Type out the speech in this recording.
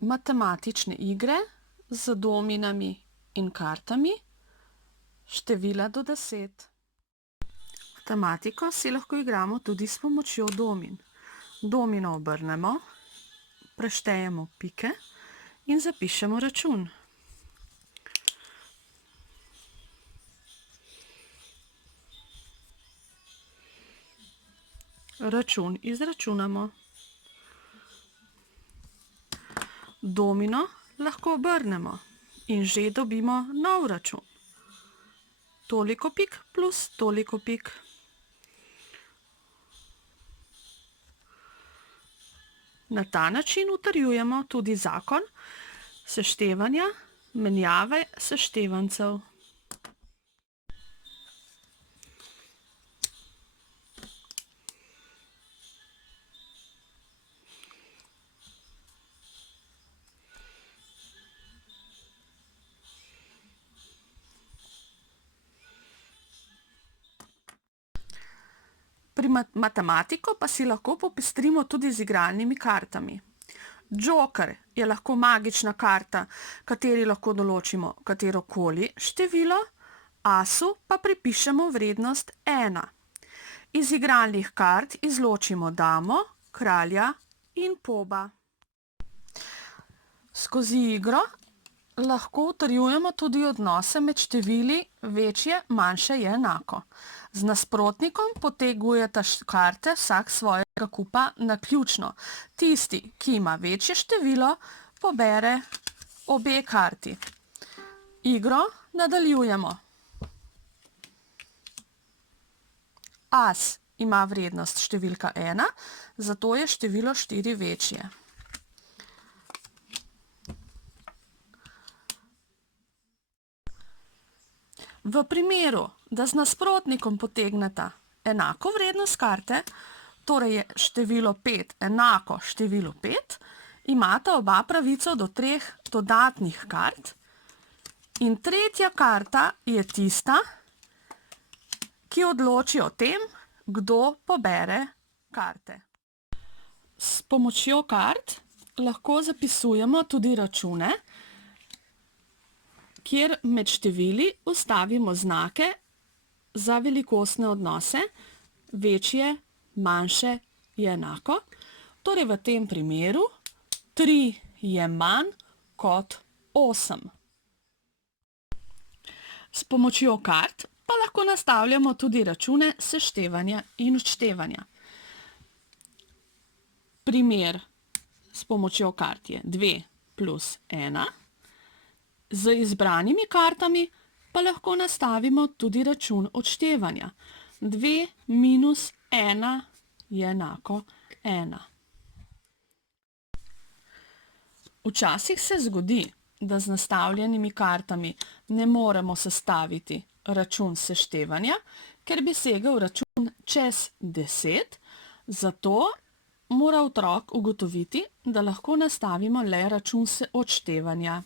matematične igre z dominami in kartami števila do 10. Matematiko si lahko igramo tudi s pomočjo domin. Domino obrnemo, preštejemo pike in zapišemo račun. Račun izračunamo. Domino lahko obrnemo in že dobimo nov račun. Toliko pik plus toliko pik. Na ta način utrjujemo tudi zakon seštevanja menjave seštevancev. Pri matematiko pa si lahko popestrimo tudi z igralnimi kartami. Joker je lahko magična karta, kateri lahko določimo katerokoli število, asu pa pripišemo vrednost 1. Iz igralnih kart izločimo damo, kralja in poba. Skozi igro lahko utrjujemo tudi odnose med števili večje, manjše je enako. Z nasprotnikom potegujeta karte vsak svojega kupa naključno. Tisti, ki ima večje število, pobere obe karti. Igro nadaljujemo. As ima vrednost številka 1, zato je število 4 večje. V primeru, da z nasprotnikom potegneta enako vrednost karte, torej je število 5 enako številu 5, imata oba pravico do 3 dodatnih kart in tretja karta je tista, ki odloči o tem, kdo pobere karte. S pomočjo kart lahko zapisujemo tudi račune, kjer med števili vstavimo znake za velikostne odnose, večje, manjše je enako. Torej v tem primeru 3 je manj kot 8. S pomočjo kart pa lahko nastavljamo tudi račune seštevanja in odštevanja. Primer s pomočjo kart je 2 plus 1. Z izbranimi kartami pa lahko nastavimo tudi račun odštevanja. 2 minus 1 je enako 1. Včasih se zgodi, da z nastavljenimi kartami ne moremo sestaviti račun seštevanja, ker bi segel račun čez 10, zato mora otrok ugotoviti, da lahko nastavimo le račun odštevanja.